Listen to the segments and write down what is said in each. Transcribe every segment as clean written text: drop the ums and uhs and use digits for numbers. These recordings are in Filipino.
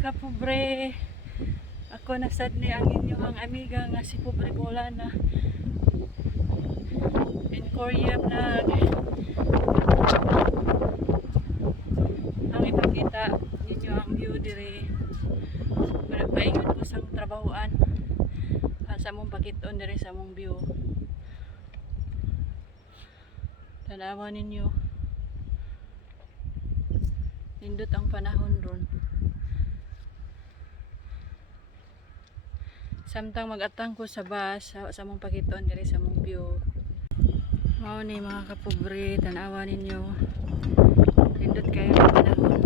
kapobre, ako nasad ni ang inyong amiga nga si Pobre Bolana in Korea vlog. Ang ipakita ninyo ang view dire. Paingon ko sa trabahoan sa mong pakiton dire sa mong view. Tanawan ninyo, nindot ang panahon ron. Samtang mag-atang ko sa bus sa mong pakiton dire sa mong view. Mao ni mga kapobre, tanawa ninyo, nindot kayo ng panahon.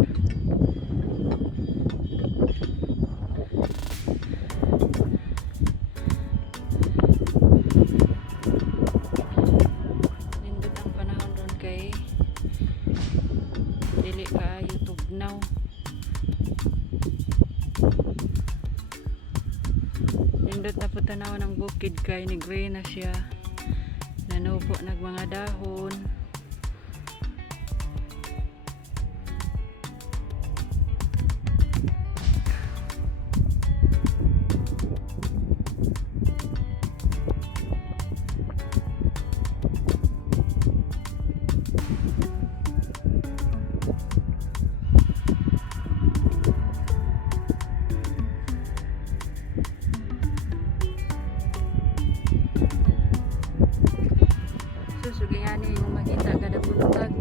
Nindot ang panahon ron kay dili ka YouTube now. Nindot na po tanaw ng bukid kay nigre na siya, nanubo nag mga dahon. Susugingani yung makita kada buntag,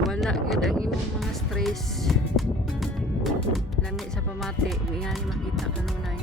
wala gud ang imong mga stress, lami sa pamati, ingani makita kanunay.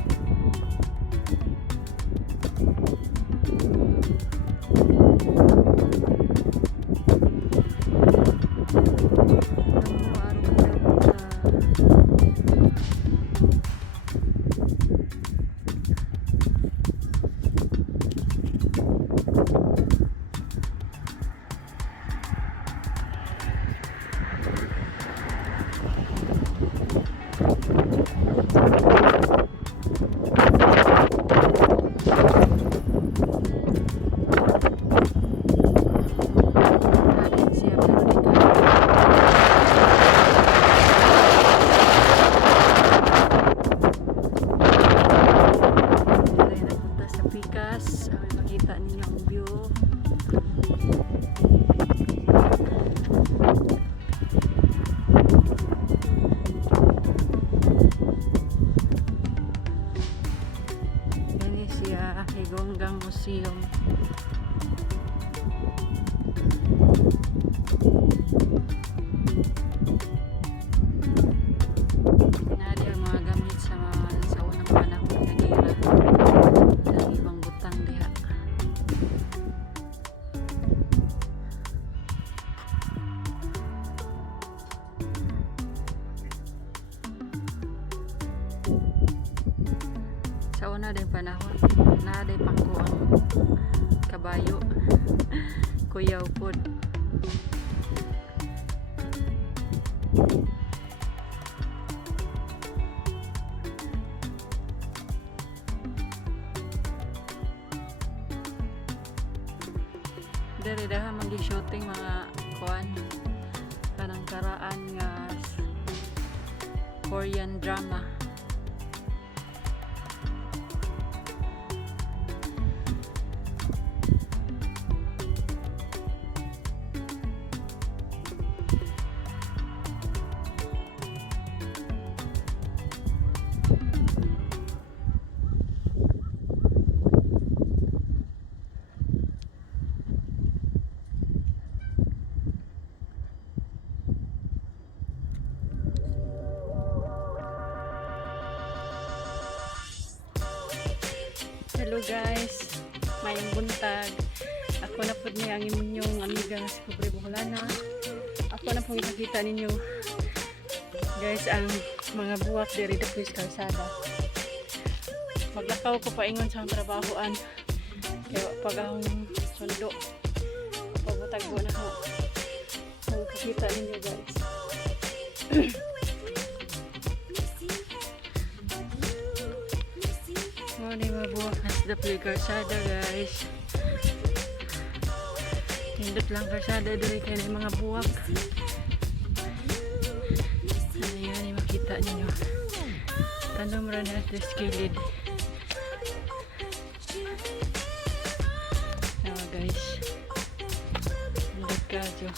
Makita ninyo ang view. Ini siya Higonggang Museum. Nadi ang mga gamit sa unang panahon na gera. Ang ibang butang diha. Sa una din panahon, naaday pangko ang kabayo, kuyaw pod. Dari daha magi-shooting mga kuan kanang karaan nga Korean drama. Hello guys, mayong buntag. Ako na po niya ang inyong amiga nga si Pobre Bolana. Ako na po ipakita ninyo guys ang mga buwak diri sa kalsada. Maglakaw ko paingon sa trabahoan kaya pag akong sundo pabutag ko na ako. Ipakita ninyo guys. Ni mabuhat na sa kalsada guys. Hindot lang kalsada diri kay mga buwak. Ayan, makita makita ninyo. Tanong mo rin na sa skilid. Guys, ang dagkadyo.